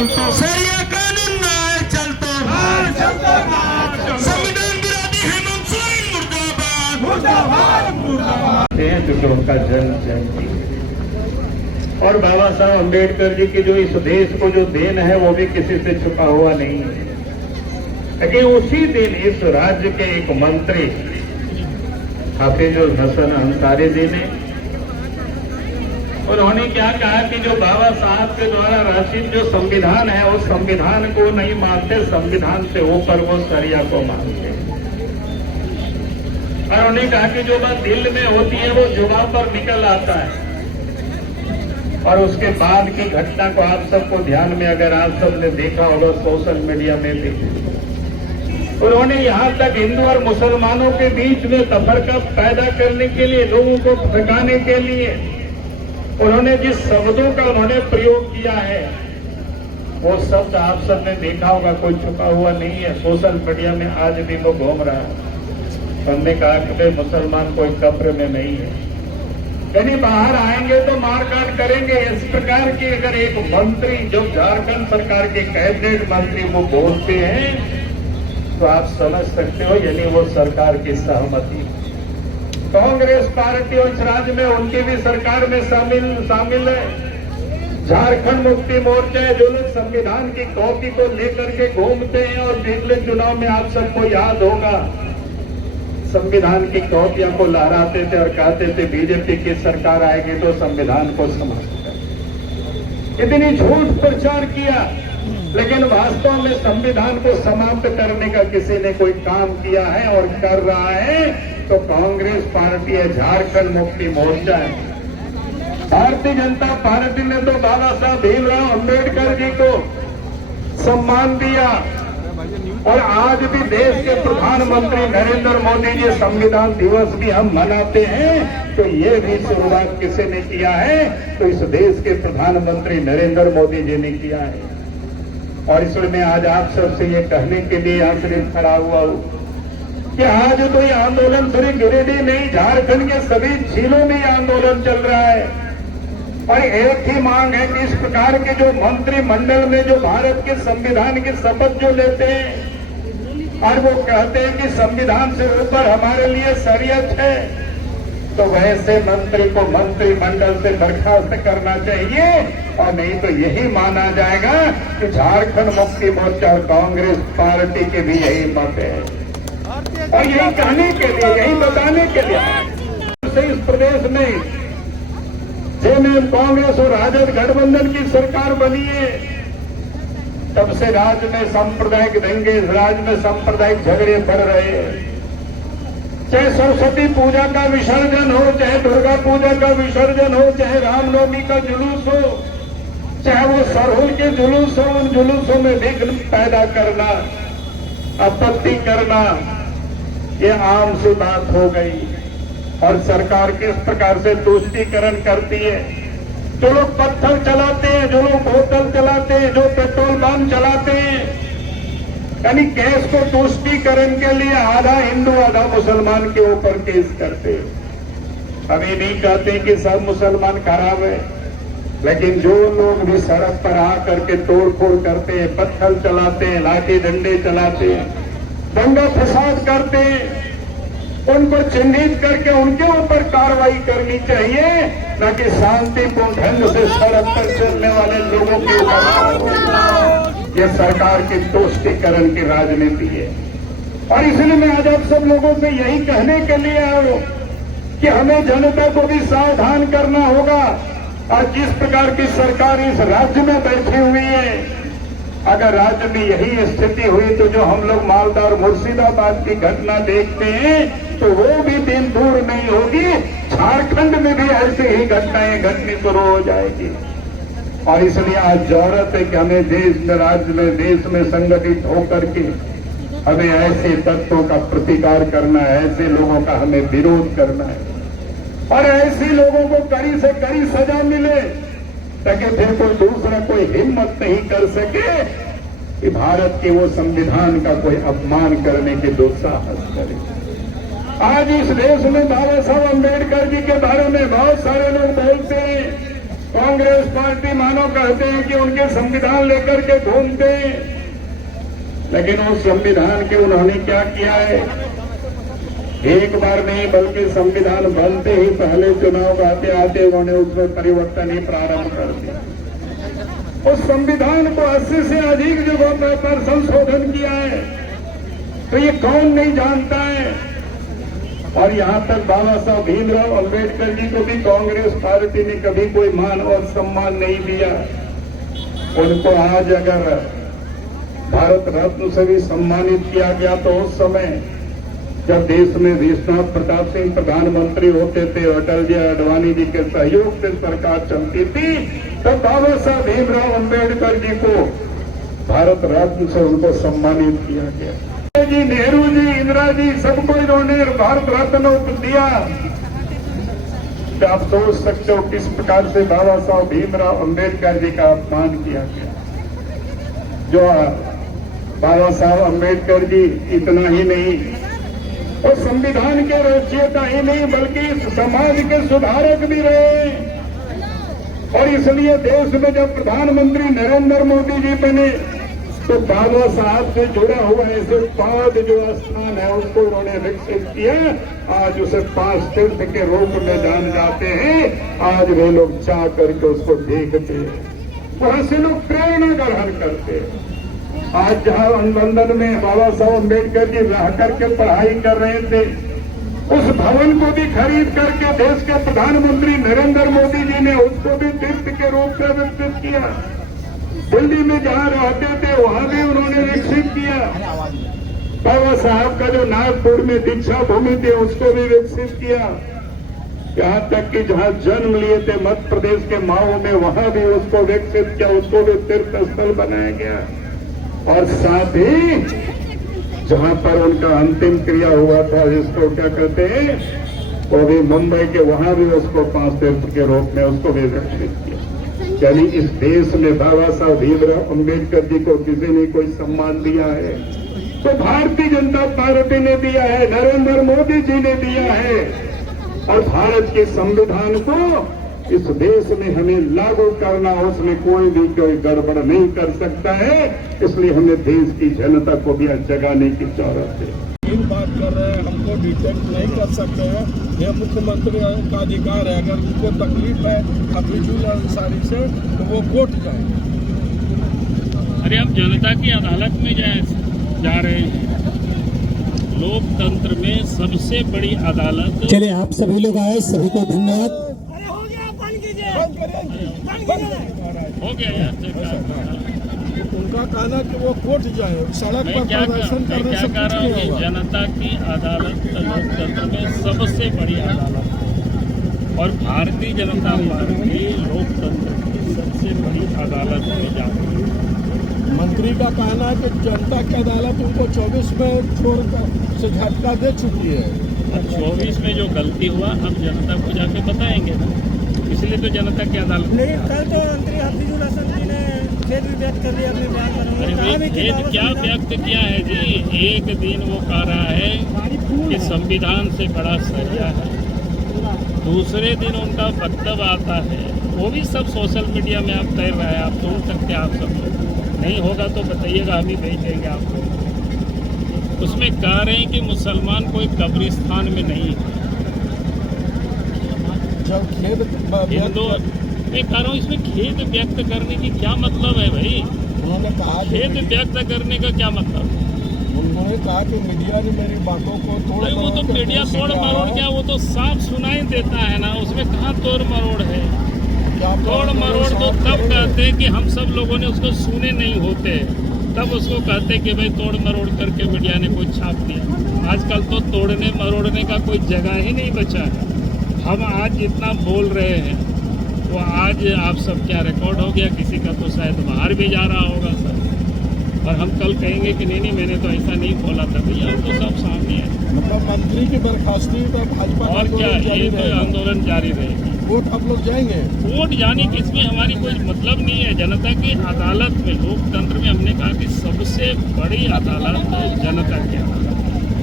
चलतो, सरिया कानून न्याय चलतो, संविधान विरोधी हेमंत सोरेन मुर्दाबाद, मुर्दाबाद मुर्दाबाद। क्योंकि उनका जन्म जयंती और बाबा साहब अम्बेडकर जी की जो इस देश को जो देन है वो भी किसी से छुपा हुआ नहीं है। लेकिन उसी दिन इस राज्य के एक मंत्री हाफिजुल हसन अंसारी जी ने उन्होंने क्या कहा कि जो बाबा साहब के द्वारा रचित जो संविधान है उस संविधान को नहीं मानते, संविधान से ऊपर वो शरिया को मानते। और उन्होंने कहा कि जो बात दिल में होती है वो जुबान पर निकल आता है। और उसके बाद की घटना को आप सबको ध्यान में अगर आप सबने देखा होगा सोशल मीडिया में भी, उन्होंने यहां तक हिंदू और मुसलमानों के बीच में तफरका पैदा करने के लिए, लोगों को भड़काने के लिए उन्होंने जिस शब्दों का उन्होंने प्रयोग किया है वो शब्द आप सबने देखा होगा, कोई छुपा हुआ नहीं है। सोशल मीडिया में आज भी वो घूम रहा है। हमने कहा कि मुसलमान कोई कब्र में नहीं है, यानी बाहर आएंगे तो मारकाट करेंगे। इस प्रकार की अगर एक मंत्री जो झारखंड सरकार के कैबिनेट मंत्री वो बोलते हैं तो आप समझ सकते हो, यानी वो सरकार की सहमति। कांग्रेस पार्टी और इस राज्य में उनकी भी सरकार में शामिल है। झारखंड मुक्ति मोर्चा जो लोग संविधान की कॉपी को लेकर के घूमते हैं और पिछले चुनाव में आप सबको याद होगा संविधान की कॉपियां को लहराते थे और कहते थे बीजेपी की सरकार आएगी तो संविधान को समाप्त कर। इतनी झूठ प्रचार किया, लेकिन वास्तव में संविधान को समाप्त करने का किसी ने कोई काम किया है और कर रहा है तो कांग्रेस पार्टी है, झारखंड मुक्ति मोर्चा है। भारतीय जनता पार्टी ने तो बाबा साहब भीमराव अम्बेडकर जी को सम्मान दिया और आज भी देश के प्रधानमंत्री नरेंद्र मोदी जी संविधान दिवस भी हम मनाते हैं तो ये भी शुरुआत किसी ने किया है तो इस देश के प्रधानमंत्री नरेंद्र मोदी जी ने किया है। और इसलिए मैं आज आप सबसे ये कहने के लिए यहाँ सिर्फ खड़ा हुआ हूँ कि आज तो ये आंदोलन सिर्फ गिरिडीह नहीं, झारखंड के सभी जिलों में ये आंदोलन चल रहा है। और एक ही मांग है कि इस प्रकार के जो मंत्रिमंडल में जो भारत के संविधान की शपथ जो लेते हैं और वो कहते हैं कि संविधान से ऊपर हमारे लिए शरीयत है, तो वैसे मंत्री को मंत्रिमंडल से बर्खास्त करना चाहिए और नहीं तो यही माना जाएगा कि झारखंड मुक्ति मोर्चा और कांग्रेस पार्टी के भी यही मत है। और यही कहने के लिए, यही बताने के लिए इस प्रदेश में जेएमएम कांग्रेस और राजद गठबंधन की सरकार बनी है, तब से राज्य में सांप्रदायिक दंगे, राज्य में सांप्रदायिक झगड़े बढ़ रहे हैं। चाहे सरस्वती पूजा का विसर्जन हो, चाहे दुर्गा पूजा का विसर्जन हो, चाहे रामनवमी का जुलूस हो, चाहे वो सरहुल के जुलूस हो, उन जुलूसों में विघ्न पैदा करना, आपत्ति करना, ये आम सी बात हो गई। और सरकार किस प्रकार से तुष्टीकरण करती है। जो लोग पत्थर चलाते हैं, जो लोग बोतल चलाते हैं, जो पेट्रोल बम चलाते हैं, यानी केस को तुष्टीकरण के लिए आधा हिंदू आधा मुसलमान के ऊपर केस करते हैं। हम ये नहीं कहते कि सब मुसलमान खराब है, लेकिन जो लोग भी सड़क पर आ करके तोड़फोड़ करते हैं, पत्थर चलाते हैं, लाठी डंडे चलाते हैं, दंगा फसाद करते हैं, उनको चिन्हित करके उनके ऊपर कार्रवाई करनी चाहिए, न कि शांतिपूर्ण ढंग से सड़क पर चलने वाले लोगों के ऊपर। ये सरकार की तुष्टीकरण की राजनीति है। और इसलिए मैं आज आप सब लोगों से यही कहने के लिए आया हूं कि हमें जनता को भी सावधान करना होगा। और जिस प्रकार की सरकार इस राज्य में बैठी हुई है, अगर राज्य में यही स्थिति हुई तो जो हम लोग मालदा और मुर्शिदाबाद की घटना देखते हैं तो वो भी दिन दूर नहीं होगी, झारखंड में भी ऐसी ही घटनाएं घटनी शुरू हो जाएगी। और इसलिए आज जरूरत है कि हमें देश में, राज्य में, देश में संगठित होकर के हमें ऐसे तत्वों का प्रतिकार करना है, ऐसे लोगों का हमें विरोध करना है और ऐसे लोगों को कड़ी से कड़ी सजा मिले ताकि फिर कोई दूसरा कोई हिम्मत नहीं कर सके कि भारत के वो संविधान का कोई अपमान करने के दुस्साहस करे। आज इस देश में बाबा साहब अम्बेडकर जी के बारे में बहुत सारे लोग बोलते हैं कांग्रेस पार्टी मानो कहते हैं कि उनके संविधान लेकर के घूमते हैं, लेकिन उस संविधान के उन्होंने क्या किया है? एक बार नहीं बल्कि संविधान बनते ही पहले चुनाव आते आते उन्होंने उसमें परिवर्तन ही प्रारंभ कर दिया। उस संविधान को 80 से अधिक जगहों पर संशोधन किया है, तो ये कौन नहीं जानता है? और यहाँ तक बाबा साहब भीमराव अंबेडकर जी को भी कांग्रेस पार्टी ने कभी कोई मान और सम्मान नहीं दिया। उनको आज अगर भारत रत्न से भी सम्मानित किया गया तो उस समय जब देश में विश्वनाथ प्रताप सिंह प्रधानमंत्री होते थे, अटल जी अडवाणी जी के सहयोग से सरकार चलती थी, तब बाबा साहब भीमराव अंबेडकर जी को भारत रत्न से उनको सम्मानित किया गया। जी, नेहरू जी, इंदिरा जी, सबको इन्होंने भारत रत्न दिया। आप सोच सकते हो किस प्रकार से बाबा साहब भीमराव अंबेडकर जी का अपमान किया गया। जो बाबा साहब अंबेडकर जी इतना ही नहीं, और संविधान के रचयिता ही नहीं बल्कि समाज के सुधारक भी रहे। और इसलिए देश में जब प्रधानमंत्री नरेंद्र मोदी जी बने तो बाबा साहब से जुड़ा हुआ ऐसे 5 जो स्थान है उसको उन्होंने विकसित किया। आज उसे 5 तीर्थ के रूप में जान जाते हैं। आज वे लोग चाह करके उसको देखते हैं, वहां से लोग प्रेरणा ग्रहण करते हैं। आज जहां लंदन में बाबा साहब अम्बेडकर जी रह करके पढ़ाई कर रहे थे, उस भवन को भी खरीद करके देश के प्रधानमंत्री नरेंद्र मोदी जी ने उसको भी तीर्थ के रूप में विकसित किया। दिल्ली में जहां रहते थे वहां भी उन्होंने विकसित किया। बाबा साहब का जो नागपुर में दीक्षा भूमि थी उसको भी विकसित किया। यहाँ तक कि जहां जन्म लिए थे मध्य प्रदेश के माओ में, वहां भी उसको विकसित किया, उसको भी तीर्थ स्थल बनाया गया। और साथ ही जहां पर उनका अंतिम क्रिया हुआ था, जिसको क्या कहते हैं, वो भी मुंबई के, वहां भी उसको 5 तीर्थ के रूप में उसको भी विकसित किया। यानी इस देश में बाबा साहब भीमराव अंबेडकर जी को किसी ने कोई सम्मान दिया है तो भारतीय जनता पार्टी ने दिया है, नरेंद्र मोदी जी ने दिया है। और भारत के संविधान को इस देश में हमें लागू करना, उसमें कोई भी कोई गड़बड़ नहीं कर सकता है। इसलिए हमें देश की जनता को भी जगाने की जरूरत है। बात कर रहे हैं, हमको डिटेक्ट नहीं कर सकते हैं, यह मुख्यमंत्री का अधिकार है। अगर उनको तकलीफ है अफिजुल अंसारी से तो वो कोर्ट जाए। अरे हम जनता की अदालत में जा रहे हैं। लोकतंत्र में सबसे बड़ी अदालत। चलिए, आप सभी लोग आए, सभी को धन्यवाद। हो गया यार, उनका कहना कि वो कोर्ट जाए, सड़क पर प्रदर्शन करने से कुछ नहीं होगा। जनता की अदालत लोकतंत्र में सबसे बड़ी अदालत, और भारतीय जनता पार्टी लोकतंत्र की सबसे बड़ी अदालत में जाती है। मंत्री का कहना है कि जनता की अदालत उनको 24 में छोड़कर से झटका दे चुकी है। अब 24 में जो गलती हुआ हम जनता को जाके बताएंगे ना, इसलिए तो जनता की अदालत। लेकिन कल तो मंत्री हफीजुल हसन जी ने खेद भी व्यक्त कर दिया अपने बयान पर। खेद क्या व्यक्त किया है जी? एक दिन वो कह रहा है कि संविधान से बड़ा सरिया है, दूसरे दिन उनका वक्तव्य आता है, वो भी सब सोशल मीडिया में आप तैर रहा है, आप सुन सकते हैं। आप सब नहीं होगा तो बताइएगा, हम ही भेज देंगे आपको। उसमें कह रहे हैं कि मुसलमान कोई कब्रिस्तान में नहीं है। हिंदू, मैं कह रहा हूँ इसमें खेद व्यक्त करने की क्या मतलब है भाई? उन्होंने कहा खेद व्यक्त करने का क्या मतलब है? उन्होंने कहा कि मीडिया ने मेरी बातों को तोड़ वो तो मीडिया तोड़ मरोड़ क्या, वो तो साफ सुनाई देता है ना, उसमें कहाँ तोड़ मरोड़ है? तोड़ मरोड़ तो तब कहते हैं कि हम सब लोगों ने उसको सुने नहीं होते, तब उसको कहते कि भाई तोड़ मरोड़ करके मीडिया ने कुछ छाप दिया। आजकल तो तोड़ने मरोड़ने का कोई जगह ही नहीं बचा है। हम आज जितना बोल रहे हैं वो आज आप सब क्या रिकॉर्ड हो गया, किसी का तो शायद बाहर भी जा रहा होगा सर, और हम कल कहेंगे कि नहीं मैंने तो ऐसा नहीं बोला था। भैया अब तो सब सामने है। मतलब मंत्री की बर्खास्ती पर भाजपा और क्या, ये तो आंदोलन जारी रहेगा। कोर्ट आप लोग जाएंगे? कोर्ट जाने की इसमें हमारी कोई मतलब नहीं है। जनता की अदालत में, लोकतंत्र में हमने कहा कि सबसे बड़ी अदालत जनता की अदालत।